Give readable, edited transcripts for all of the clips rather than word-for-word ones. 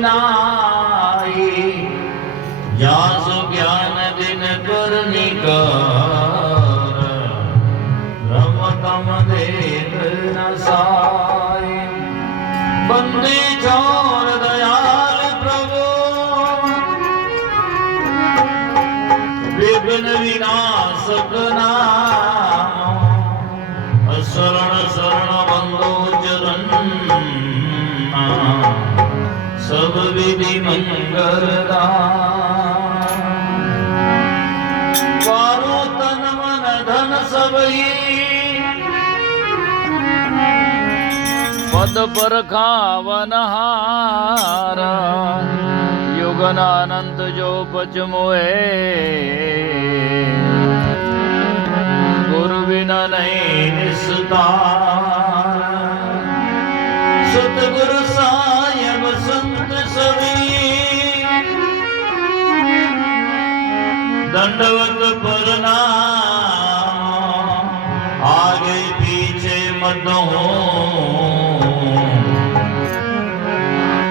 नाई, जासु ज्ञान दिन कर निकर, ब्रह्मतम देख न साई। बंदी छोर दयाल प्रभु, विघ्न विनाशक नाम, शरण शरण बंदो चरण, सब विधि मंगलदान। वारो तन मन धन सबई, पद पर खावनहार, युगनानंत जो पच मोहे, गुरु बिना नहीं निस्तार। सतगुरु साहिब संत सभी, दंडवत प्रणाम, आगे पीछे मत हो,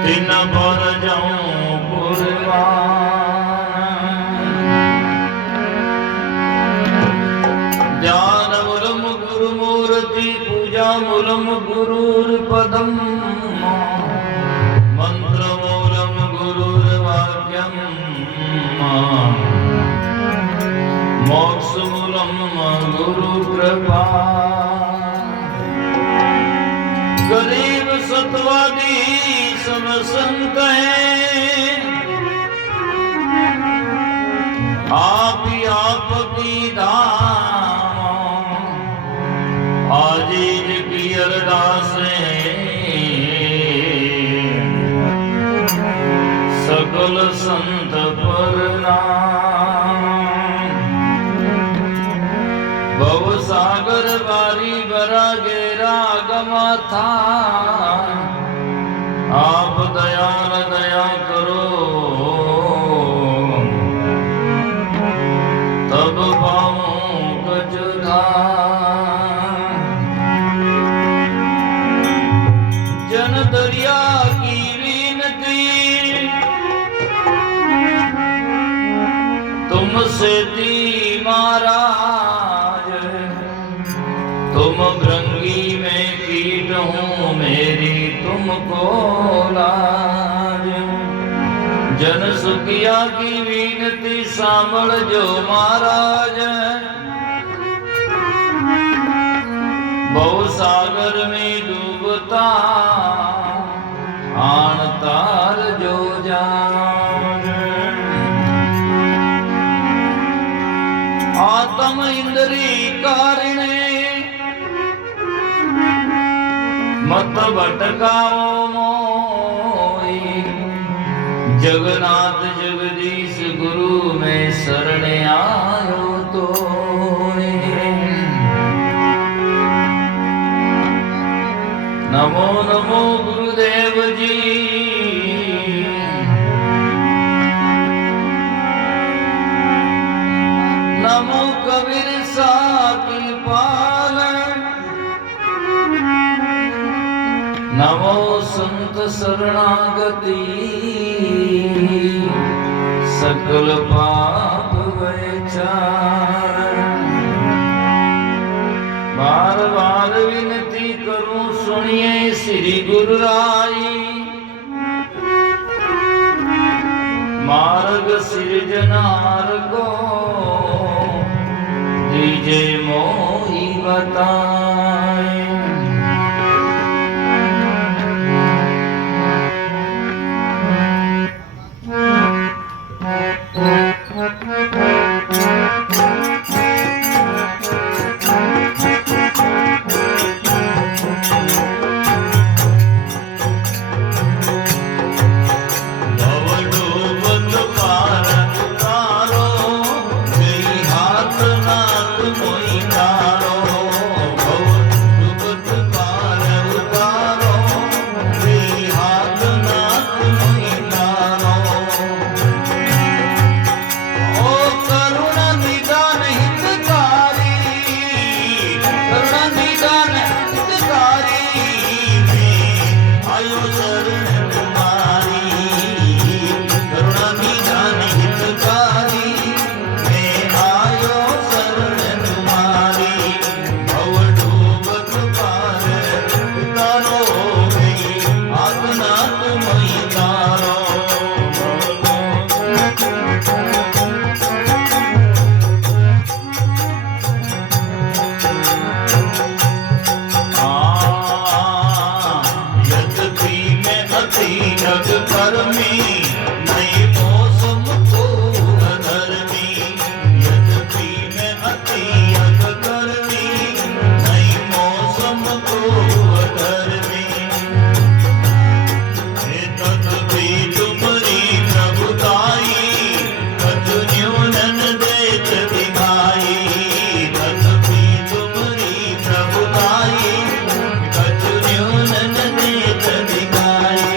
तीन पर जाऊं कुर्बान। ध्यान मूलम गुरु मूर्ति, पूजा मूलम गुरुर पदम, मंत्र मूलम गुरुर वाक्यम, मोक्ष मूलम गुरु कृपा। गरीब सतवादी सब संत हैं, आप ही आपकी धाम, आजीज की अरदास सकल संत प्रणाम। भव सागर बारी बरा गेरा गमा था, आप दयाल दया करो, तब पाऊं कजुधान। जन दरिया की विनती, तुमसे थी महाराज, तुम भृंगी में कीट हूँ, मेरी तुमको लाज। जन सुखिया की विनती सांभल जो महाराज, बहु सागर में डूबता आन तार जो जान। आत्म इंद्री कारिणे, मत भटकाओ मोई, जगन्नाथ जगदीश गुरु में शरण आयो तो। नमो नमो गुरुदेव जी, नमो कबीर साकी पाल, नमो संत शरणागति, सकल पाप विचार। बार बार विनती करूं सुनिए श्री गुरु राई, मार्ग सृजनार को दीजे मोहि बताए। आयो शरण तुम्हारी। अति जग कर्मी नहीं मौसम को अधर्मी यद्यपि मैं अति जग कर्मी नहीं मौसम को अधर्मी तथापि तुम्हारी प्रभुताई कछु न्यूनन देत दिखाई तथापि तुम्हारी प्रभुताई कछु न्यूनन देत दिखाई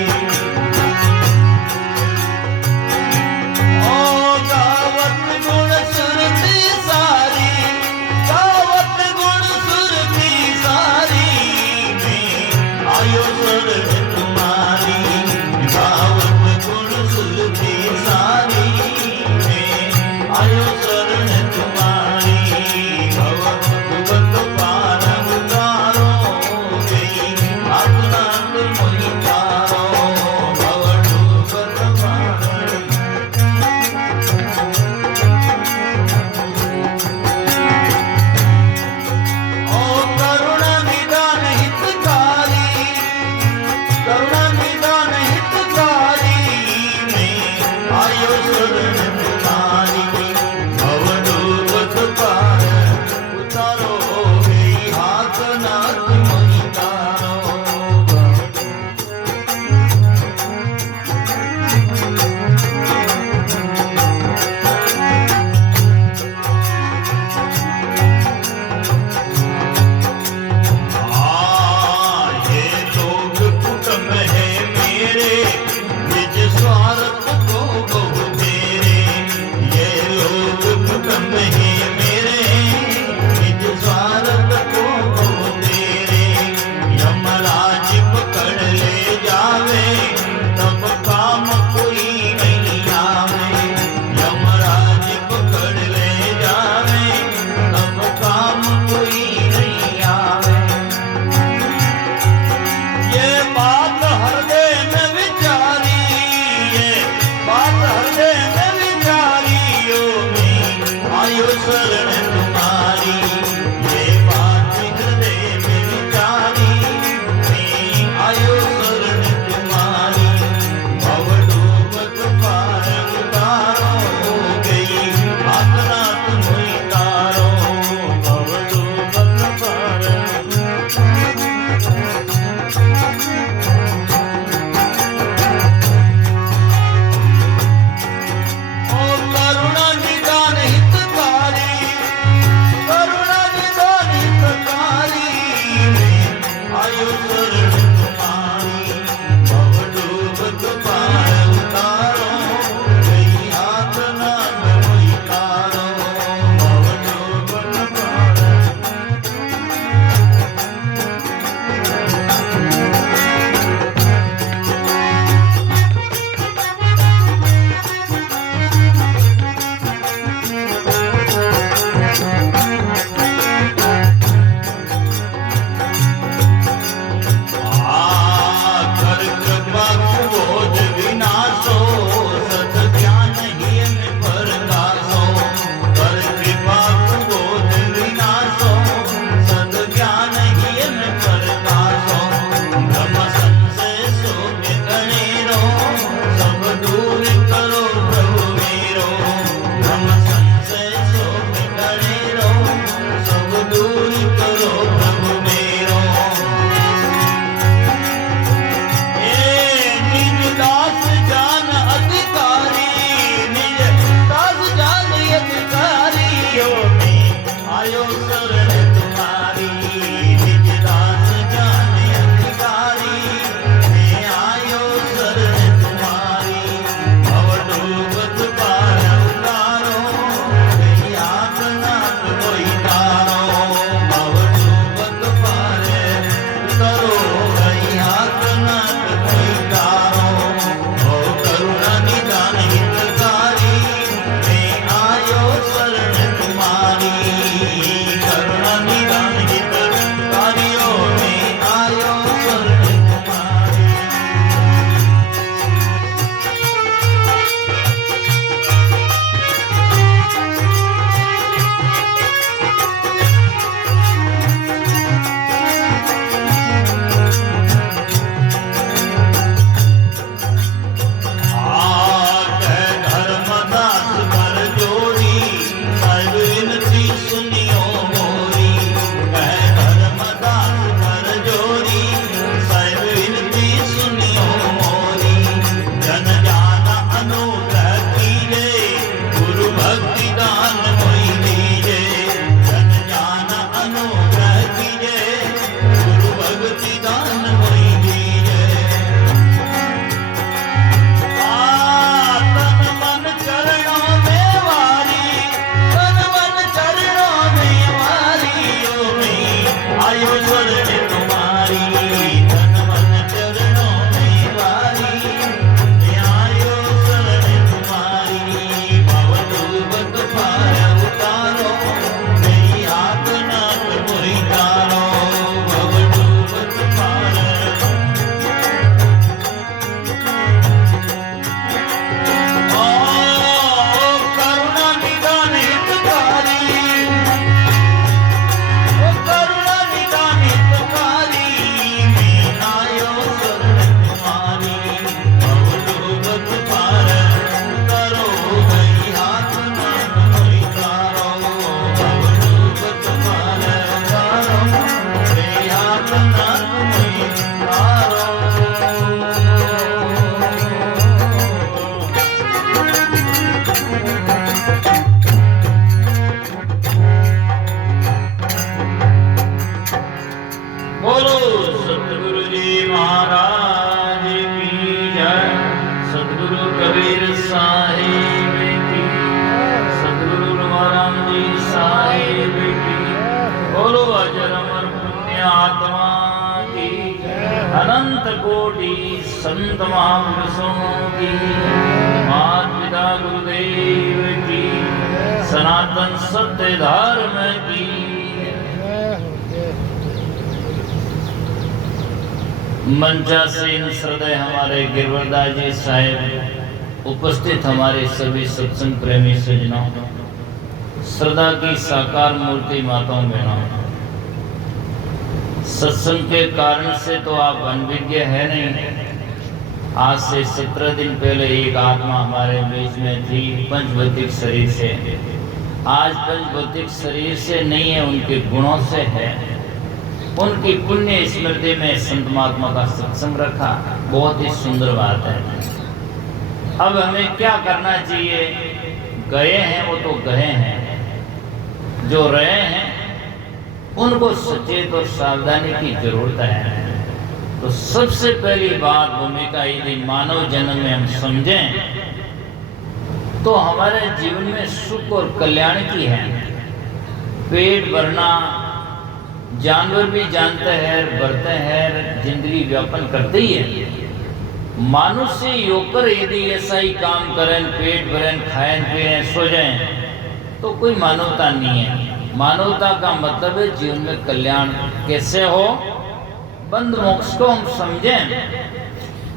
संत महापुरुषों की, माता पिता गुरुदेव की, सनातन सत्य धर्म की। मंचासीन हृदय हमारे गिरवरदास जी साहेब, उपस्थित हमारे सभी सत्संग प्रेमी सज्जनों, श्रद्धा की साकार मूर्ति माताओं बहनों, सत्संग के कारण से तो आप अनभिज्ञ है नहीं। आज से 17 दिन पहले एक आत्मा हमारे बीच में थी पंचभौतिक शरीर से। आज पंचभौतिक शरीर से नहीं है, उनके गुणों से है। उनकी पुण्य स्मृति में संत महात्मा का सत्संग रखा, बहुत ही सुंदर बात है। अब हमें क्या करना चाहिए? गए हैं वो तो गए हैं, जो रहे हैं उनको सचेत और सावधानी की जरूरत है। तो सबसे पहली बात, भूमिका यदि मानव जन्म में हम समझें तो हमारे जीवन में सुख और कल्याण की है। पेट भरना जानवर भी जानते हैं, भरते हैं, जिंदगी व्यापन करते ही है। मनुष्य योकर यदि ऐसा ही काम करें, पेट भरें, खाएं पिएं, सो जाएं, तो कोई मानवता नहीं है। मानवता का मतलब है जीवन में कल्याण कैसे हो, बंध मोक्ष को हम समझें।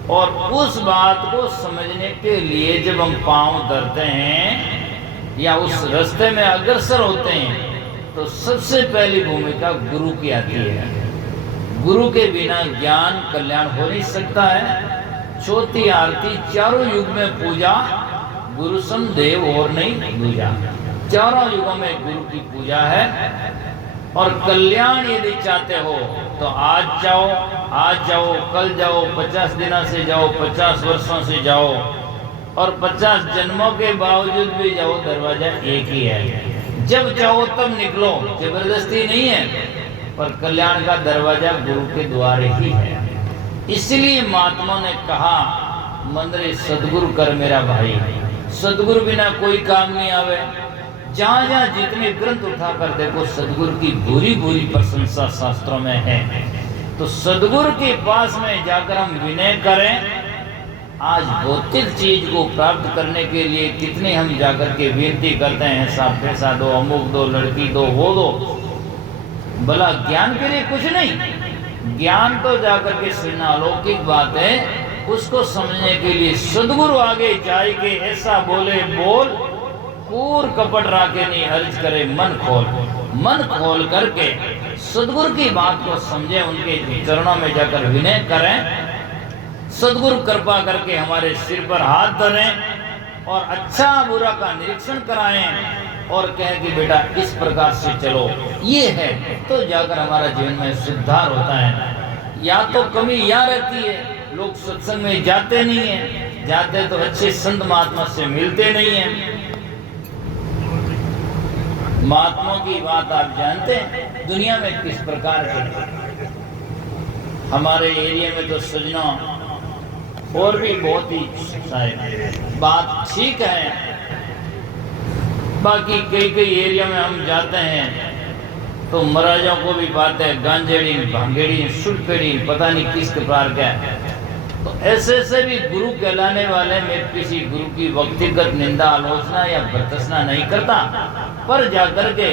और उस बात को समझने के लिए जब हम पांव धरते हैं या उस रास्ते में अग्रसर होते हैं, तो सबसे पहली भूमिका गुरु की आती है। गुरु के बिना ज्ञान कल्याण हो नहीं सकता है। चौथी आरती, चारों युग में पूजा, गुरु सम देव और नहीं दूजा। चारों युगों में गुरु की पूजा है। और कल्याण यदि चाहते हो तो आज जाओ, आज जाओ, कल जाओ, 50 दिनों से जाओ, 50 वर्षों से जाओ, और 50 जन्मों के बावजूद भी जाओ, दरवाजा एक ही है। जब चाहो तब निकलो, जबरदस्ती नहीं है, पर कल्याण का दरवाजा गुरु के द्वार ही है। इसलिए महात्मा ने कहा, मंदिर सदगुरु कर मेरा भाई। सदगुरु बिना कोई काम नहीं आवे। जहाँ जहाँ जितने ग्रंथ उठा कर देखो, सदगुरु की भूरी भूरी प्रशंसा शास्त्रों में है। तो सदगुरु के पास में जाकर हम विनय करें। आज भौतिक चीज को प्राप्त करने के लिए कितने हम जाकर के विनती करते हैं, साहब पैसा दो, अमुक दो, लड़की दो, वो दो। भला ज्ञान के लिए कुछ नहीं। ज्ञान तो जाकर के सुनना अलौकिक बात है। उसको समझने के लिए सदगुरु आगे जाए के ऐसा बोले बोल, कूर कपट राके नहीं अर्ज करे मन खोल। मन खोल करके सदगुरु की बात को समझे, उनके चरणों में जाकर विनय करें। सदगुरु कृपा करके हमारे सिर पर हाथ धरें और अच्छा बुरा का निरीक्षण कराएं और कहें कि बेटा इस प्रकार से चलो, ये है, तो जाकर हमारा जीवन में सुधार होता है। या तो कमी यहाँ रहती है, लोग सत्संग में जाते नहीं है, जाते तो अच्छे संत महात्मा से मिलते नहीं है। महात्मा की बात आप जानते हैं दुनिया में किस प्रकार के। हमारे एरिया में तो सजना और भी बहुत ही शायद बात ठीक है। बाकी कई कई एरिया में हम जाते हैं तो महाराजों को भी बात है, गांजेड़ी, भांगेड़ी, सुलपेड़ी, पता नहीं किस प्रकार का है। तो ऐसे से भी गुरु कहलाने वाले में किसी गुरु की व्यक्तिगत निंदा, आलोचना या भर्त्सना नहीं करता, पर जाकर के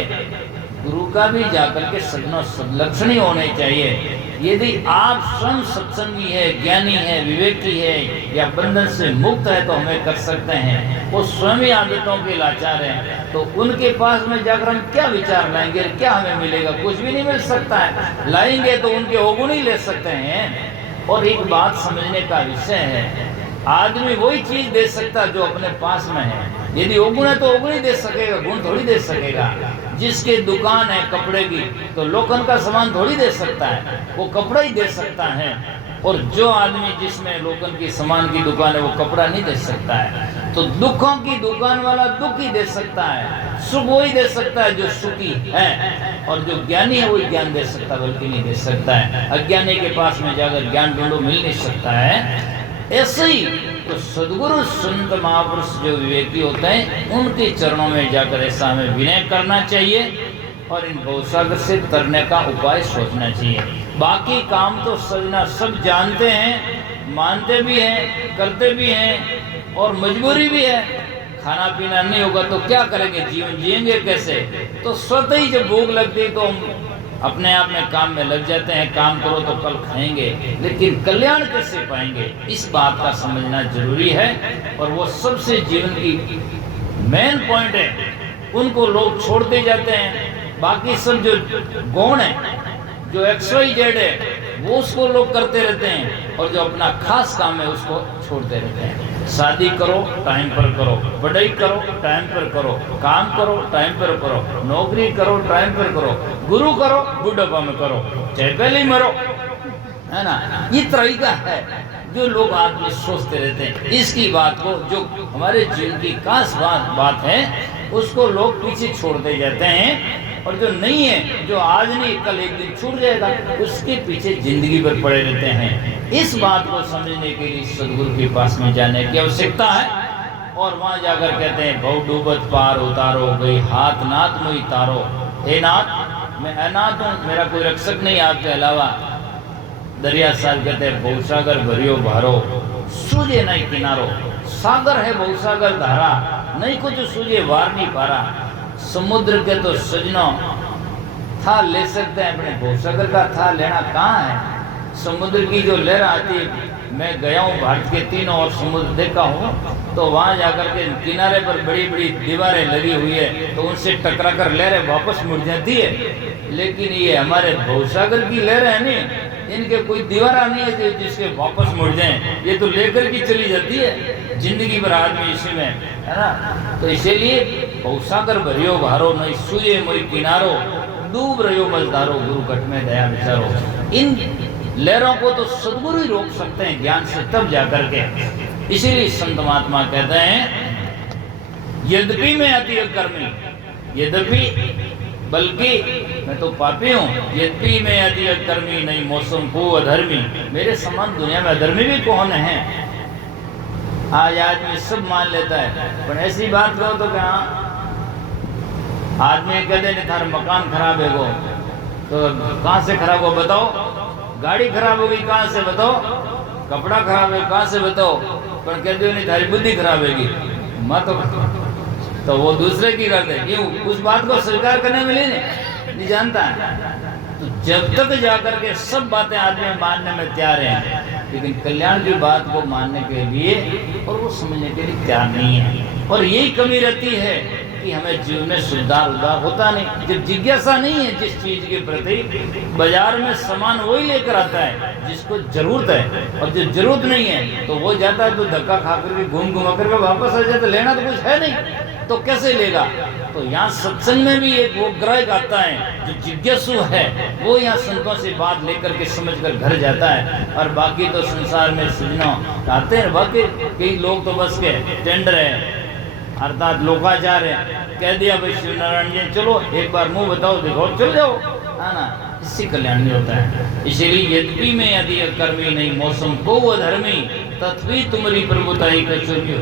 गुरु का भी जाकर के सदलक्षणी होने चाहिए। यदि आप स्वयं सत्संगी है, ज्ञानी है, विवेकी है या बंधन से मुक्त है तो हमें कर सकते हैं। वो स्वयं ही आदतों के लाचार हैं, तो उनके पास में जाकर हम क्या विचार लाएंगे, क्या हमें मिलेगा? कुछ भी नहीं मिल सकता है। लाएंगे तो उनके अवगुण ही ले सकते हैं। और एक बात समझने का विषय है, आदमी वही चीज दे सकता जो अपने पास में है। यदि अवगुण है तो अवगुण ही दे सकेगा, गुण थोड़ी दे सकेगा। जिसके दुकान है कपड़े की तो लोकन का सामान थोड़ी दे सकता है, वो कपड़ा ही दे सकता है। और जो आदमी जिसमें लोकन की सामान की दुकान है वो कपड़ा नहीं दे सकता है। तो दुखों की दुकान वाला दुख ही दे सकता है, सुख वही दे सकता है जो सुखी है। और जो ज्ञानी है वही ज्ञान दे सकता है, बल्कि नहीं दे सकता है। अज्ञानी के पास में जाकर ज्ञान ढूंढो, मिल नहीं सकता है। ऐसे ही तो सदगुरु संत महापुरुष जो विवेकी होते हैं उनके चरणों में जाकर ऐसा हमें विनय करना चाहिए और इन भवसागर से तरने का उपाय सोचना चाहिए। बाकी काम तो सजना सब जानते हैं, मानते भी हैं, करते भी हैं और मजबूरी भी है। खाना पीना नहीं होगा तो क्या करेंगे, जीवन जिएंगे कैसे? तो स्वतः ही जब भूख लगती है तो हम अपने आप में काम में लग जाते हैं, काम करो तो कल खाएंगे, लेकिन कल्याण कैसे पाएंगे, इस बात का समझना जरूरी है। और वो सबसे जीवन की मेन पॉइंट है, उनको लोग छोड़ते जाते हैं। बाकी सब जो गौण है, जो XYZ है, वो उसको लोग करते रहते हैं, और जो अपना खास काम है उसको छोड़ते रहते हैं। शादी करो टाइम पर करो, पढ़ाई करो टाइम पर करो, काम करो टाइम पर करो, नौकरी करो टाइम पर करो, गुरु करो बुढ़ापा में करो, चाहे पहले ही मरो, है ना। ये तरीका है जो लोग आदमी सोचते रहते हैं। इसकी बात को, जो हमारे जीवन की खास बात है, उसको लोग पीछे छोड़ते जाते हैं। और जो नहीं है, जो आज नहीं कल एक दिन छूट जाएगा, उसके पीछे जिंदगी भर पड़े रहते हैं। इस बात को समझने के लिए सदगुरु के पास में जाने की आवश्यकता है। और वहाँ जाकर कहते हैं, भव डूबत पार उतारो, गई हाथ नाथ मुई तारो। हे नाथ, मैं अनाथ हूँ, मेरा कोई रक्षक नहीं आपके अलावा। दरिया साहब कहते हैं, भवसागर भरियो भारो, सूझे नहीं किनारो। सागर है भवसागर धारा, नहीं कुछ सूझे वार नहीं पारा। समुद्र के तो सजनों था ले सकते हैं, अपने भवसागर का था लेना कहाँ है। समुद्र की जो लहर आती है, मैं गया हूँ भारत के तीनों और समुद्र देखा हूँ, तो वहाँ जाकर के किनारे पर बड़ी बड़ी दीवारें लगी हुई है, तो उनसे टकरा कर लहरें वापस मुड़ जाती है। लेकिन ये हमारे भवसागर की लहरें है नहीं, इनके कोई दीवारा नहीं है जिसके वापस मुड़ जाएं, ये तो लेकर की चली जाती है जिंदगी भर आदमी इसी में, है ना। तो इसीलिए भवसागर भरियो भारो, नहीं सूझे मोई किनारो, डूब रहियो मझधारो, गुरु घट में दया विचारो। इन लहरों को तो सदगुरु ही रोक सकते हैं ज्ञान से, तब जाकर के। इसीलिए संत महात्मा कहते हैं, यद्यपि मैं अति कर्मी, यद्यपि बल्कि मैं तो पापी हूँ, यद्यपि मैं अति कर्मी, नहीं मौसम को अधर्मी। मेरे समान दुनिया में अधर्मी भी कौन है। आज आदमी सब मान लेता है, पर ऐसी बात कहो तो क्या आदमी कहते नहीं थार मकान खराब है, वो तो कहाँ से खराब हो बताओ, गाड़ी खराब हो गई कहाँ से बताओ, कपड़ा खराब है कहाँ से बताओ, पर कहते हो नहीं थारी बुद्धि खराब है मत, तो वो दूसरे की करते क्यों, उस बात को स्वीकार करने में नहीं जानता है। तो जब तक जाकर के सब बातें आदमी मानने में तैयार हैं, लेकिन कल्याण की बात को मानने के लिए और वो समझने के लिए तैयार नहीं है। और यही कमी रहती है कि हमें जीवन में सुधार उधार होता नहीं। जब जिज्ञासा नहीं है जिस चीज के प्रति, बाजार में सामान वही लेकर आता है जिसको जरूरत है, और जो जरूरत नहीं है तो वो जाता है तो धक्का खा करके घूम घुमा करके वापस आ जाता, लेना तो कुछ है नहीं तो कैसे लेगा। तो यहाँ सत्संग में भी एक वो ग्राहक आता है जो जिज्ञासु है, वो यहाँ संतों से बात लेकर के समझ कर घर जाता है। और बाकी तो संसार में सुनना आते हैं, बाकी कई लोग तो बस के टेंडर है, अर्थात लोकाचार है, कह दिया भाई शिव नारायण जी चलो एक बार मुंह बताओ दिखाओ चल जाओ, है ना। इससे कल्याण नहीं होता है। इसीलिए यद्यपि में यदि कर्मी नहीं मौसम को अधर्मी, तथवी तुम्हारी प्रभुताई कचोरियो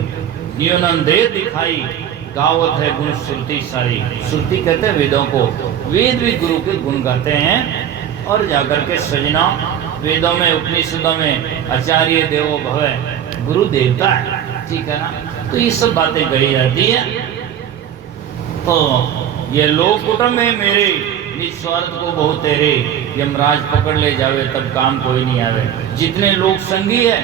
दे दिखाई, गावत है गुण श्रुति सारी। श्रुति कहते हैं वेदों को, वेद भी गुरु के गुण गाते हैं। और जाकर के सजना वेदों में उपनिषदों में आचार्य देवो भव, गुरु देवता है, ठीक है ना। तो ये सब बातें कही जाती है। तो ये लोग कुटुंब है मेरे, निस्वार्थ को बहुत तेरे, यमराज पकड़ ले जावे तब काम कोई नहीं आवे। जितने लोग संगी है,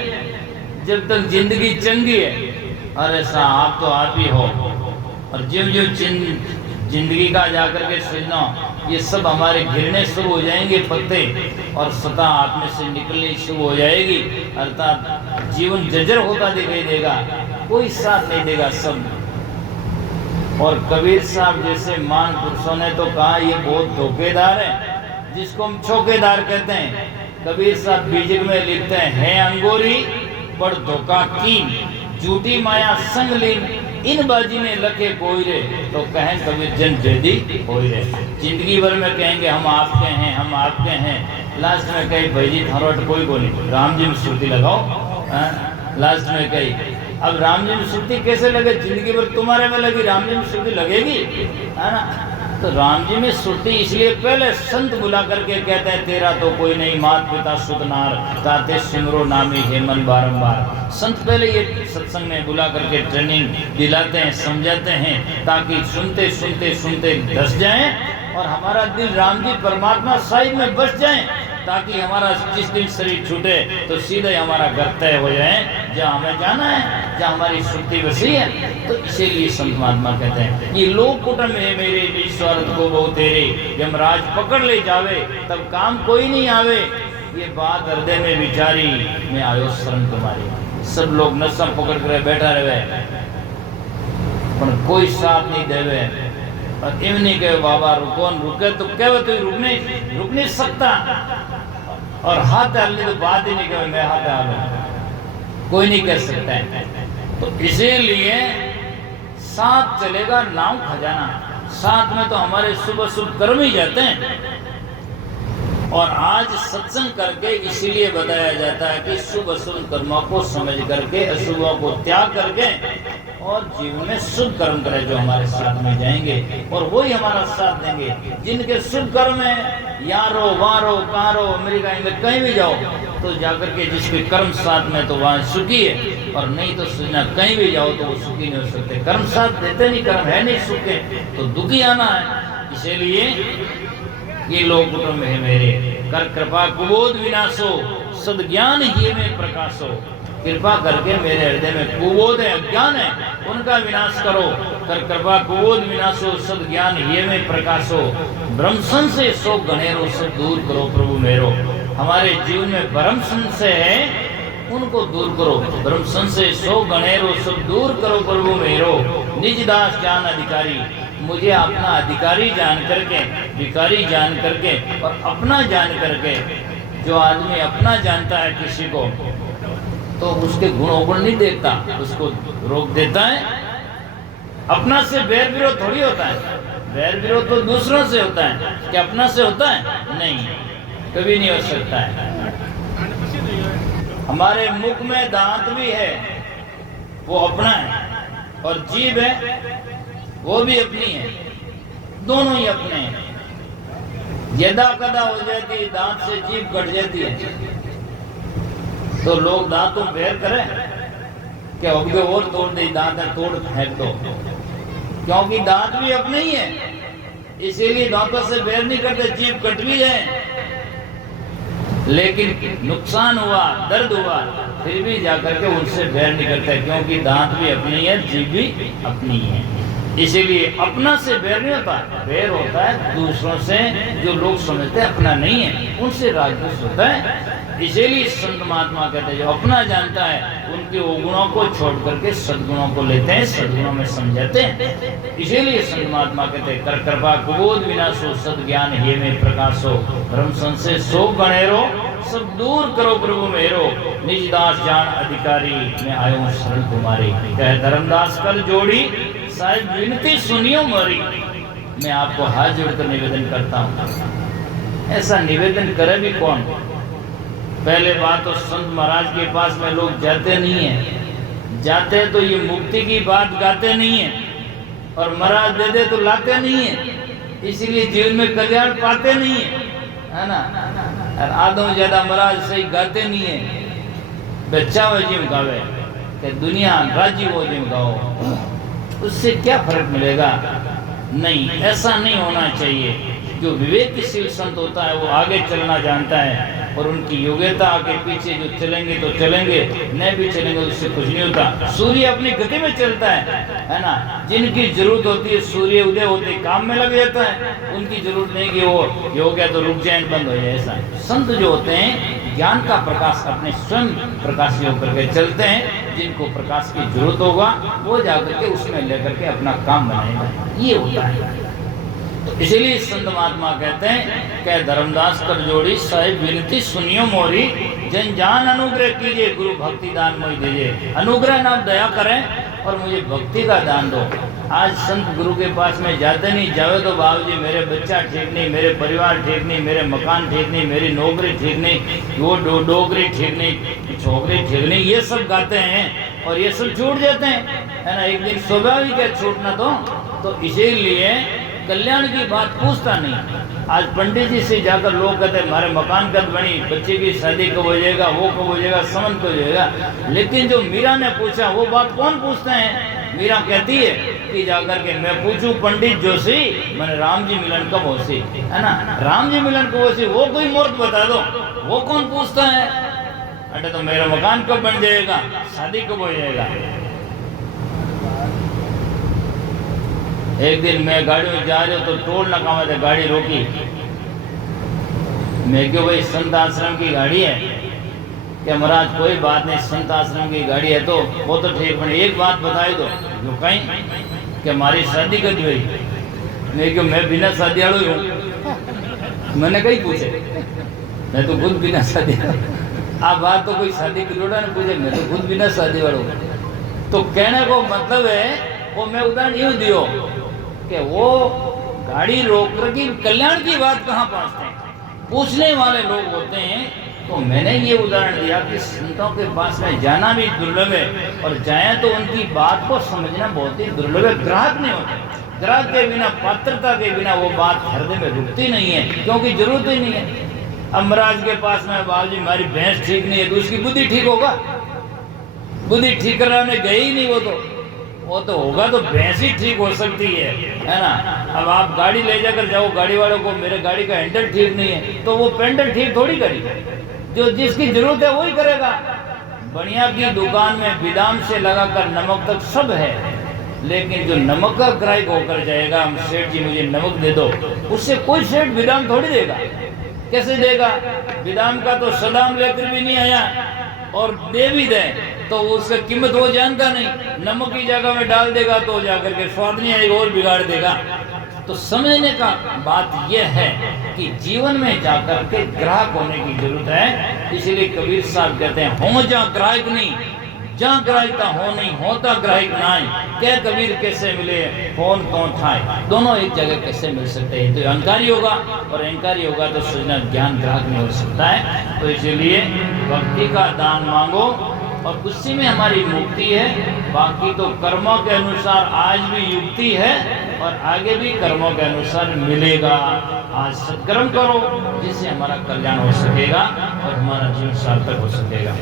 जब तक जिंदगी चंगी है, अरे साहब तो आप ही हो। और जिन जिंदगी का जाकर के सुनना, ये सब हमारे गिरने शुरू हो जाएंगे पत्ते, और सतह हाथ में से निकलनी शुरू हो जाएगी, अर्थात जीवन जर्जर होता दिखाई देगा, कोई साथ नहीं देगा सब। और कबीर साहब जैसे महान पुरुषों ने तो कहा ये बहुत धोखेदार है, जिसको हम चौकेदार कहते हैं। कबीर साहब बीजिक में लिखते हैं, है अंगोरी बड़ धोखा कीन, झूठी माया संग लीन, इन बाजी ने लखे कोई रे, तो कहें कबीर जन जैदी कोई रे। जिंदगी भर में कहेंगे हम आपके हैं, हम आपके हैं, लास्ट में कही भाई जी थरोट कोई बोली, राम जी में श्रुति लगाओ। लास्ट में कही अब राम जी में श्रुति कैसे लगे, जिंदगी भर तुम्हारे में लगी, राम जी में श्रुति लगेगी, है ना। तो राम जी में श्रुति इसलिए पहले संत बुला करके कहते हैं तेरा तो कोई नहीं मात पिता सुतनार ताते सिमरो नामी हेमन बारंबार। संत पहले ये सत्संग में बुला करके ट्रेनिंग दिलाते हैं, समझाते हैं, ताकि सुनते सुनते सुनते धस जाएं और हमारा दिल राम जी परमात्मा साहिब में बस जाए, ताकि हमारा जिस दिन शरीर छूटे तो सीधे हमारा घर तय हो जाए जहाँ हमें जाना है, जहाँ हमारी श्रुति बसी है। तो इसीलिए संत महात्मा कहते हैं ये लोग कुटुंब है मेरे स्वार्थ को बहु तेरे, यमराज पकड़ ले जावे तब काम कोई नहीं आवे, ये बात हृदय में विचारी मैं आयो शरण तुम्हारी। सब लोग नशा पकड़ कर बैठा रहे पर कोई साथ नहीं देवे, और इव नहीं कहे बाबा रुको, रुके तो कहे तो रुक नहीं सकता, और हाथ हाल तो बात ही नहीं कहे मैं हाथ हाल, कोई नहीं कह सकता है। तो इसीलिए साथ चलेगा नाव खजाना, साथ में तो हमारे शुभ शुभ कर्म ही जाते हैं। और आज सत्संग करके इसीलिए बताया जाता है कि शुभ अशुभ कर्मों को समझ करके अशुभों को त्याग करके और जीवन में शुभ कर्म करें जो हमारे साथ में जाएंगे और वही हमारा साथ देंगे। जिनके शुभ कर्म है यारो वारो कारो अमेरिका इंग्लैंड कहीं भी जाओ तो जाकर के जिसके कर्म साथ में तो वहाँ सुखी है, और नहीं तो सुना कहीं भी जाओ तो वो सुखी नहीं हो सकते। कर्म साथ देते नहीं, कर्म है नहीं सुखे तो दुखी आना है। इसीलिए ये लोग कुटुंब है मेरे, कर कृपा कुबोध विनाशो सद्ज्ञान ही में प्रकाशो। कृपा करके मेरे हृदय में कुबोध है, अज्ञान है, उनका विनाश करो। कर कृपा कुबोध विनाशो सद्ज्ञान ही में प्रकाशो। ब्रह्म संशय सो गणेरो सब दूर करो प्रभु मेरो। हमारे जीवन में ब्रह्म संशय है उनको दूर करो। ब्रह्म संशय सो गणेरो सब दूर करो प्रभु मेरो। निज दास जान अधिकारी, मुझे अपना अधिकारी जान करके, भिखारी जान करके और अपना जान करके। जो आदमी अपना जानता है किसी को तो उसके गुण अवगुण नहीं देखता, उसको रोक देता है। अपना से बैर विरोध थोड़ी होता है, बैर विरोध तो दूसरों से होता है, क्या अपना से होता है? नहीं, कभी नहीं हो सकता है। हमारे मुख में दांत भी है वो अपना है, और जीभ है वो भी अपनी है, दोनों ही अपने हैं। यदा कदा हो जाती है दांत से जीभ कट जाती है तो लोग दांतों बैर करें क्या? उनके और तोड़ दे, दांत तोड़ फेंक दो, क्योंकि दांत भी अपने ही है, इसीलिए दांतों से बैर नहीं करते। जीभ कट भी जाए लेकिन नुकसान हुआ, दर्द हुआ, फिर भी जाकर के उनसे बैर नहीं करते, क्योंकि दांत भी अपनी है, जीभ भी अपनी है। इसीलिए अपना से बैर नहीं होता, बैर होता है दूसरों से जो लोग समझते हैं अपना नहीं है, उनसे राजद्वेष होता है। इसीलिए संत महात्मा कहते हैं जो अपना जानता है उनके अवगुणों को छोड़ करके सद्गुणों को लेते हैं, सद्गुणों में समझाते हैं। इसीलिए संत महात्मा कहते हैं कर कृपा कुबोध विनाशो सद्ज्ञान हे में प्रकाशो। ब्रह्म संशय सो गणेरो सब दूर करो प्रभु मेरो। निज दास जान अधिकारी मैं आयो शरण तुम्हारी। कह धर्मदास कर जोड़ी साहिब विनती सुनियो मोरी। मैं आपको हाथ जोड़कर निवेदन करता हूँ। ऐसा निवेदन करे भी कौन? पहले बात तो संत महाराज के पास में लोग जाते नहीं है, जाते तो ये मुक्ति की बात गाते नहीं है, और महाराज दे दे तो लाते नहीं है, इसीलिए जीवन में कल्याण पाते नहीं है ना। और आधों ज्यादा महाराज सही गाते नहीं है, बच्चा वो जिम गावे कि दुनिया राजी वो जिम गाओ, उससे क्या फर्क मिलेगा? नहीं, ऐसा नहीं होना चाहिए। जो विवेकशील संत होता है वो आगे चलना जानता है, और उनकी योग्यता आगे पीछे जो चलेंगे तो चलेंगे, नहीं भी चलेंगे उससे कुछ नहीं होता। सूर्य अपनी गति में चलता है ना। जिनकी जरूरत होती है सूर्य उदय होते काम में लग जाता है, उनकी जरूरत नहीं कि वो हो गया तो रुक जाए बंद हो जाए। ऐसा संत जो होते हैं ज्ञान का प्रकाश अपने स्वयं प्रकाशी होकर के चलते हैं। जिनको प्रकाश की जरूरत होगा वो जाकर के उसमें लेकर के अपना काम बनाएगा, ये होता है। तो इसीलिए संत महात्मा कहते हैं कह धर्मदास कर जोड़ी साहिब विनती सुनियो मोरी। जन जान अनुग्रह कीजिए गुरु भक्ति दान मुझे दीजिए। अनुग्रह नाम दया करें और मुझे भक्ति का दान दो। आज संत गुरु के पास में जाते नहीं, जावे तो बाबूजी मेरे बच्चा ठीक नहीं, मेरे परिवार ठीक नहीं, मेरे मकान ठीक नहीं, मेरी नौकरी ठीक नहीं, वो डोगरी ठीक नहीं, छोकरी ठीक नहीं, ये सब गाते हैं और ये सब छूट जाते हैं, है ना। एक दिन स्वाभाविक है छूटना तो इसीलिए कल्याण की बात पूछता नहीं। आज पंडित जी से जाकर लोग कहते हैं हमारे मकान कब बनी, बच्चे की शादी कब हो जाएगा, वो कब हो जाएगा, समन कब हो जाएगा। लेकिन जो मीरा ने पूछा वो बात कौन पूछते हैं? मीरा कहती है कि जाकर के मैं पूछूं पंडित जोशी मैंने राम जी मिलन कब हो सी, है ना, राम जी मिलन कब हो सी, वो कोई मुहूर्त बता दो, वो कौन पूछता है? अरे तो मेरा मकान कब बन जाएगा, शादी कब हो जाएगा। एक दिन मैं गाड़ी में जा रहा हूँ तो टोल नाका में गाड़ी रोकी। मैं क्यों भाई संत आश्रम की गाड़ी है क्या? महाराज कोई बात नहीं, संत आश्रम की गाड़ी है तो वो तो ठीक, पर एक बात बताई दो। जो कहीं कि हमारी शादी कब हुई? मैं क्यों मैं बिना शादी वाली हूँ। मैंने कहीं पूछे, मैं तो खुद बिना शादी आप बात तो कोई शादी की लोड़ा ने पूछे, मैं तो खुद बिना शादी वाला हूँ। तो कहने को मतलब है वो मैं उदाहरण यूँ दियो कि वो गाड़ी रोक कर की कल्याण की बात कहाँ पहुँचते हैं, पूछने वाले लोग होते हैं। तो मैंने ये उदाहरण दिया कि संतों के पास में जाना भी दुर्लभ है और जाए तो उनकी बात को समझना बहुत ही दुर्लभ है। ग्राहक नहीं होते, ग्राहक के बिना, पात्रता के बिना वो बात हृदय में रुकती नहीं है, क्योंकि जरूरत ही नहीं है। अब महाराज के पास में बाबूजी हमारी भैंस ठीक नहीं है तो उसकी बुद्धि ठीक होगा? बुद्धि ठीक कराने गए ही नहीं वो तो होगा तो भैंस ही ठीक हो सकती है ना। अब आप गाड़ी ले जाकर जाओ गाड़ी वालों को मेरे गाड़ी का हैंडल ठीक नहीं है तो वो पेंडल ठीक थोड़ी करी, जो जिसकी जरूरत है वही करेगा। बढ़िया की दुकान में बिदाम से लगाकर नमक तक सब है, लेकिन जो नमक का ग्राहक होकर जाएगा, हम सेठ जी मुझे नमक दे दो, उससे कोई सेठ बिदाम थोड़ी देगा। कैसे देगा? बिदाम का तो सदाम लेकर भी नहीं आया और दे भी दे तो उसका कीमत वो जानता नहीं, नमक की जगह में डाल देगा तो जाकर के स्वाद नहीं आएगा और बिगाड़ देगा। तो समझने का बात यह है कि जीवन में जाकर के ग्राहक होने की जरूरत है। इसलिए कबीर साहब कहते हैं हो जा ग्राहक नहीं, जहाँ ग्राहकता हो नहीं होता ग्राहक नाई। क्या कबीर कैसे मिले कौन कौन ठाए, दोनों एक जगह कैसे मिल सकते हैं? तो अहंकारी होगा और अहंकारी होगा तो सृजन ज्ञान ग्राहक नहीं हो सकता है। तो इसलिए भक्ति का दान मांगो और उसी में हमारी मुक्ति है। बाकी तो कर्मों के अनुसार आज भी युक्ति है और आगे भी कर्मों के अनुसार मिलेगा। आज सत्कर्म करो जिससे हमारा कल्याण हो सकेगा और हमारा जीवन सार्थक हो सकेगा।